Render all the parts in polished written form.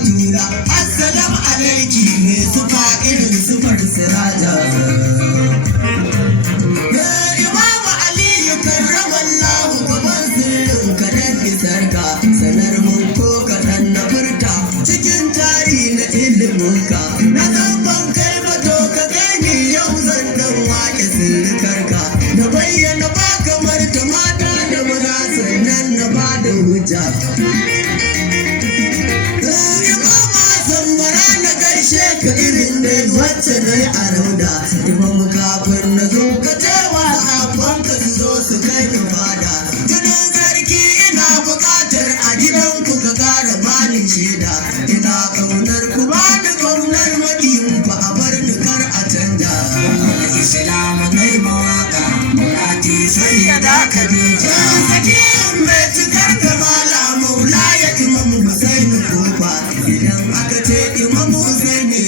Assalamu alaiki me suka irin sufar siraja. Imamu Aliyu karramallahu gaban sirrin kadan isarka, sanar mun ko kaɗan na furta cikin tari na iliminka. Na san ban kai ba to ka gani yau zan dan wake sirrikarka, na bayyana ba kamar ta mata da maza sannan na bada hujja. Ka irin da wacce na yi a rauda, imam kafin na zo ka cewa safonka su zo su kai ni fada. Tunan sarki ina buƙatar a gidanku ka ƙara bani shaida, ina ƙaunar ku bani ƙaunar maƙiyin fa a bar ni kar a canja. Islamu kai mawaƙa murati sai ya da Khadija. Sakin mai cikar kamala maula ya imam Husaini kofa, idan aka ce imam Husaini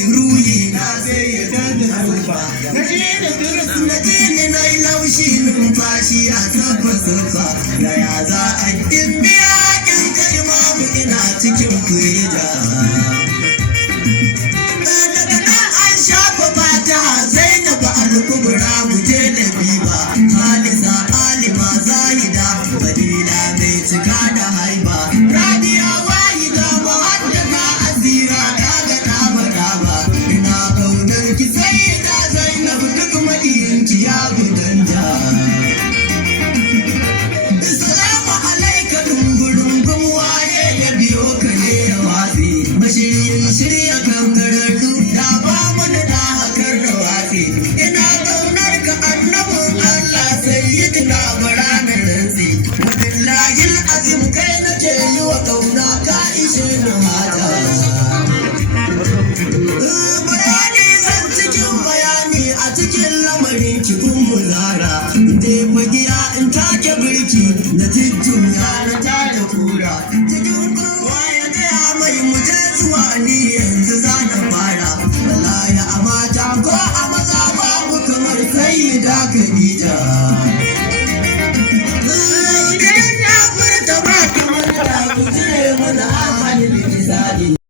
numfashi a safa yaya za a in biya haƙin kalmamu ina cikin kurija. Daga nan an shafa fataha Zainabu al-Kubra mu je da biba, Halisa Alima Zahida Fadila mai cika da haiba, Radiya Wahida Muhaddama Azira daga daba ina kaunar ki Sayyida Zainabu duk madiyinki ya gudanja. Shirya kankararru da ba mu da hakar da watsi, ina ƙaunar ka annabin Allah sayyidina baranar rantsi, wabillahi azim kai nake yi wa ƙauna ka ishe ni hata. Bayani zan cikin bayani a cikin lamarin ki mu zara, je magiya in take birki na jujjuya na tada kura, cikin kowa ya gaya mai muje zuwa ni yanzu za na fara. Wallahi a mata ko a maza babu kamar Sayyida Khadija.